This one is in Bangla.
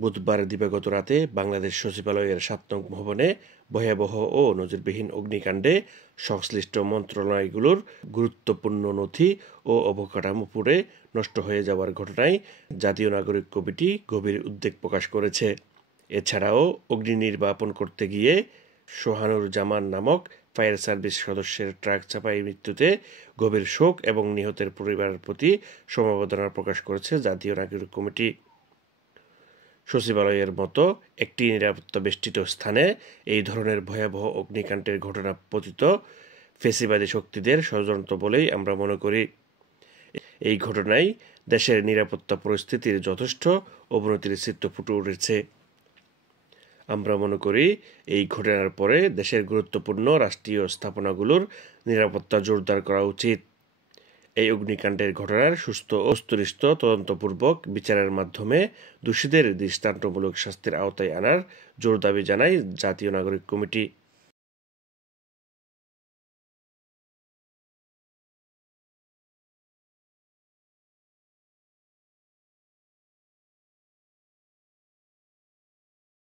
বুধবার দিবাগত রাতে বাংলাদেশ সচিবালয়ের ৭ নং ভবনে ভয়াবহ ও নজিরবিহীন অগ্নিকাণ্ডে সংশ্লিষ্ট মন্ত্রণালয়গুলোর গুরুত্বপূর্ণ নথি ও অবকাঠামো পুড়ে নষ্ট হয়ে যাওয়ার ঘটনায় জাতীয় নাগরিক কমিটি গভীর উদ্বেগ প্রকাশ করেছে। এছাড়াও অগ্নি নির্বাপন করতে গিয়ে সোহানুর জামান নামক ফায়ার সার্ভিস সদস্যের ট্রাক চাপায় মৃত্যুতে গভীর শোক এবং নিহতের পরিবারের প্রতি সমবেদনা প্রকাশ করেছে জাতীয় নাগরিক কমিটি। সচিবালয়ের মতো একটি নিরাপত্তা বেষ্টিত স্থানে এই ধরনের ভয়াবহ অগ্নিকাণ্ডের ঘটনা পতিত ফ্যাসিবাদী শক্তিদের ষড়যন্ত্র বলেই আমরা মনে করি। এই ঘটনায় দেশের নিরাপত্তা পরিস্থিতির যথেষ্ট অবনতির চিত্র ফুটে উঠেছে। আমরা মনে করি এই ঘটনার পরে দেশের গুরুত্বপূর্ণ রাষ্ট্রীয় স্থাপনাগুলোর নিরাপত্তা জোরদার করা উচিত। এই অগ্নিকাণ্ডের ঘটনার সুস্থ ও বস্তুনিষ্ঠ তদন্তপূর্বক বিচারের মাধ্যমে দোষীদের দৃষ্টান্তমূলক শাস্তির আওতায় আনার জোর দাবি জানায় জাতীয় নাগরিক কমিটি।